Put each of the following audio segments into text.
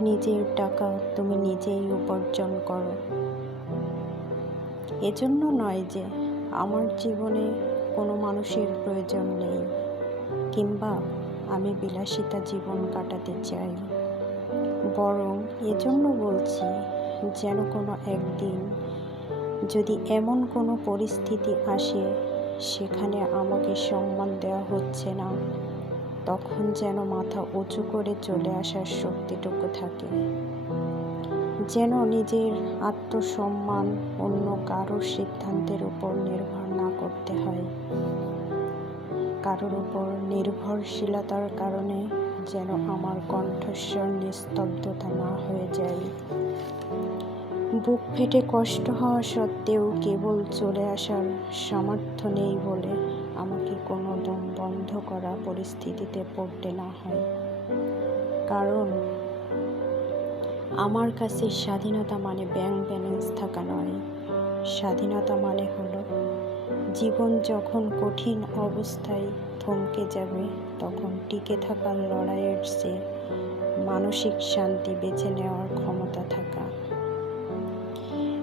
নিজের টাকা তুমি নিজেই উপার্জন করো। এজন্য নয় যে আমার জীবনে কোনো মানুষের প্রয়োজন নেই, কিংবা আমি বিলাসিতা জীবন কাটাতে চাই। বরং এজন্য বলছি, যেন কোনো একদিন যদি এমন কোনো পরিস্থিতি আসে সেখানে আমাকে সম্মান দেওয়া হচ্ছে না, তখন যেন মাথা উঁচু করে চলে আসার শক্তিটুকু থাকে। যেন নিজের আত্মসম্মান অন্য কারোর সিদ্ধান্তের উপর নির্ভর না করতে হয়। কারোর উপর নির্ভরশীলতার কারণে যেন আমার কণ্ঠস্বর নিস্তব্ধতা না হয়ে যায়। বুক ফেটে কষ্ট হওয়া সত্ত্বেও কেবল চলে আসার সামর্থ্য নেই বলে আমাকে কোনো দম বন্ধ করা পরিস্থিতিতে পড়তে না হয়। কারণ আমার কাছে স্বাধীনতা মানে ব্যাংক ব্যালেন্স থাকা নয়। স্বাধীনতা মানে হলো জীবন যখন কঠিন অবস্থায় থমকে যাবে, তখন টিকে থাকার লড়াইয়ের চেয়ে মানসিক শান্তি বেছে নেওয়ার ক্ষমতা থাকা।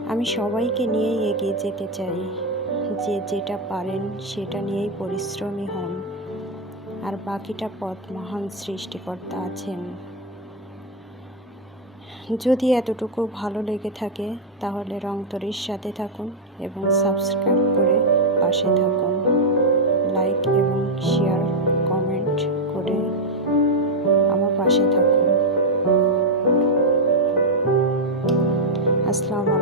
আমি সবাইকে নিয়েই এগিয়ে যেতে চাই। যে যেটা পারেন সেটা নিয়েই পরিশ্রমী হন, আর বাকিটা পথ মহান সৃষ্টিকর্তা আছেন। যদি এতটুকু ভালো লেগে থাকে তাহলে রংতরীর সাথে থাকুন এবং সাবস্ক্রাইব করে পাশে থাকুন। লাইক এবং শেয়ার কমেন্ট করে আমার পাশে থাকুন। আসসালামু আলাইকুম।